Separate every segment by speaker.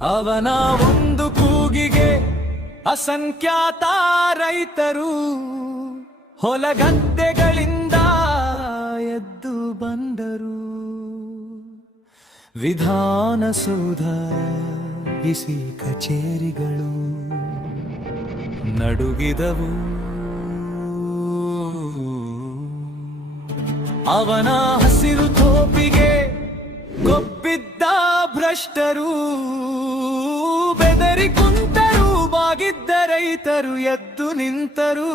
Speaker 1: ಅವನ ಒಂದು ಕೂಗಿಗೆ ಅಸಂಖ್ಯಾತ ರೈತರು ಹೊಲಗದ್ದೆಗಳಿಂದ ಎದ್ದು ಬಂದರು. ವಿಧಾನಸೌಧ ಬಿಸಿ ಕಚೇರಿಗಳು ನಡುಗಿದವು. ಅವನ ಹಸಿರು ತೋಪಿಗೆ ಗೊಬ್ಬಿದ್ದ ಭ್ರಷ್ಟರು ಬೆದರಿ ಕುಂತರು ಬಾಗಿದ್ದ ರೈತರು ಎದ್ದು ನಿಂತರು.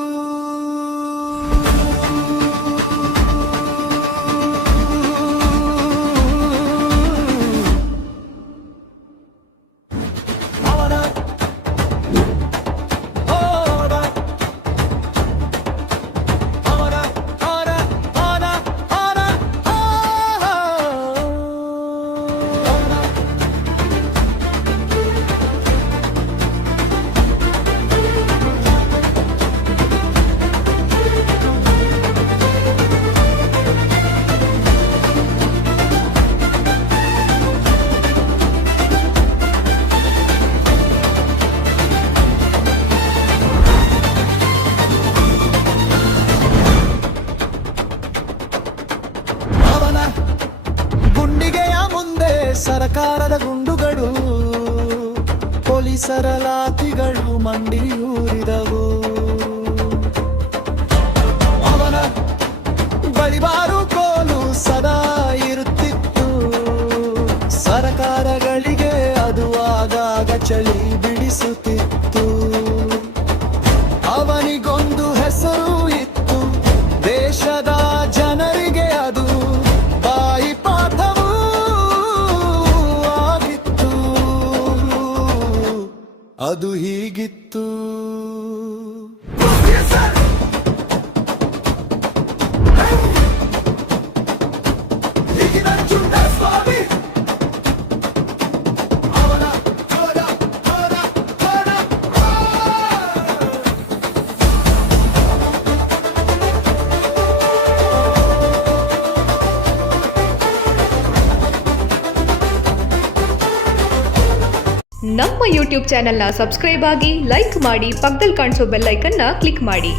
Speaker 1: ಸರಕಾರದ ಗುಂಡುಗಳು, ಪೊಲೀಸರ ಲಾತಿಗಳು ಮಂಡಿಯೂರಿದವು. ಅವನ ಬಳಿಬಾರು ಕೋಲು ಸದಾ ಇರುತ್ತಿತ್ತು. ಸರಕಾರಗಳಿಗೆ ಅದು ಆಗಾಗ ಚಳಿ ಬಿಡಿಸುತ್ತಿತ್ತು. ಅದು ಹೀಗಿತ್ತು.
Speaker 2: ನಮ್ಮ ಯೂಟ್ಯೂಬ್ ಚಾನೆಲ್ನ ಸಬ್ಸ್ಕ್ರೈಬ್ ಆಗಿ ಲೈಕ್ ಮಾಡಿ ಪಕ್ಕದಲ್ಲಿ ಕಾಣಿಸೋ ಬೆಲ್ಲೈಕನ್ನ ಕ್ಲಿಕ್ ಮಾಡಿ.